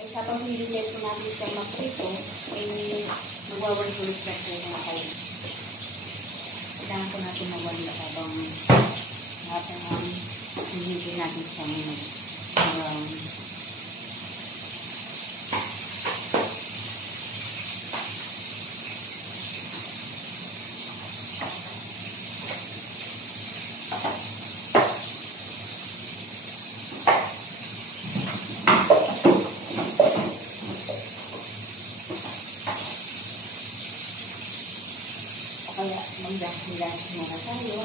Kaya kapag nililay po natin siya magprito, ay magwawalis-walis pa po mga kayo. Kailangan po natin mawala habang nililay natin siya ngayon. Kaya mag-dasi-dasi muna tayo.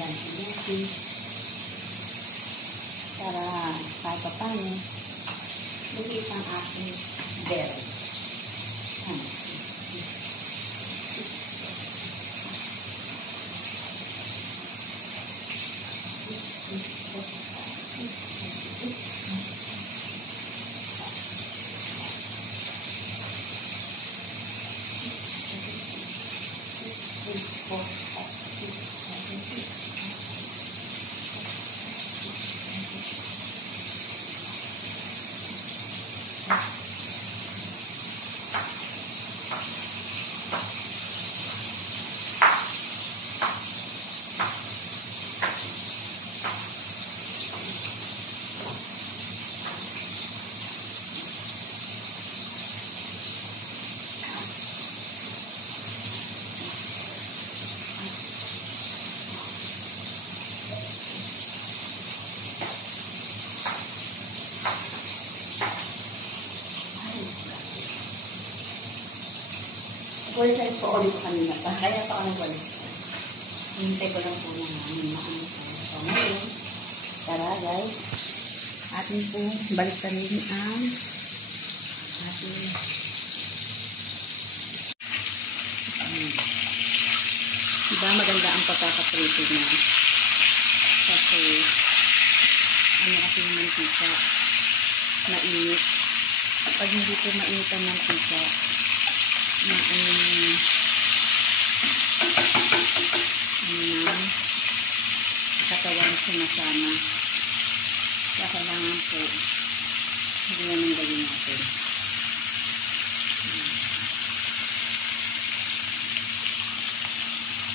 Dasi-dasi. Para kahit paano, lugit ang ating bell. Walis po ulit kanina pa. Kaya pa ako nagwalis. Hintay ko lang po na maano po. So, ngayon, tara guys, atin po balikan din ang ating diba maganda ang pagkakaprito na kasi ano kasi yung mantika mainit. Pag hindi po mainit ang mantika na katawan sumasama. Kaya kailangan po hindi naman gawin natin.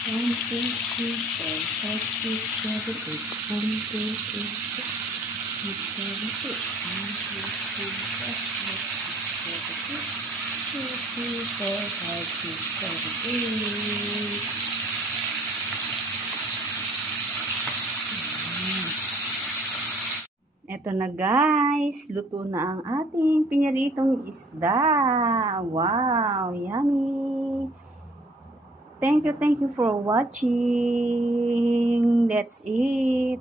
One, two, three, four, five, six, seven, eight. One, two, three, four, five, seven, eight. One, two, three, four, five, six, seven, eight. 2, 3, 4, 5, 6, 7, 8. Eto na guys, luto na ang ating piniritong isda. Wow, yummy! Thank you for watching. That's it.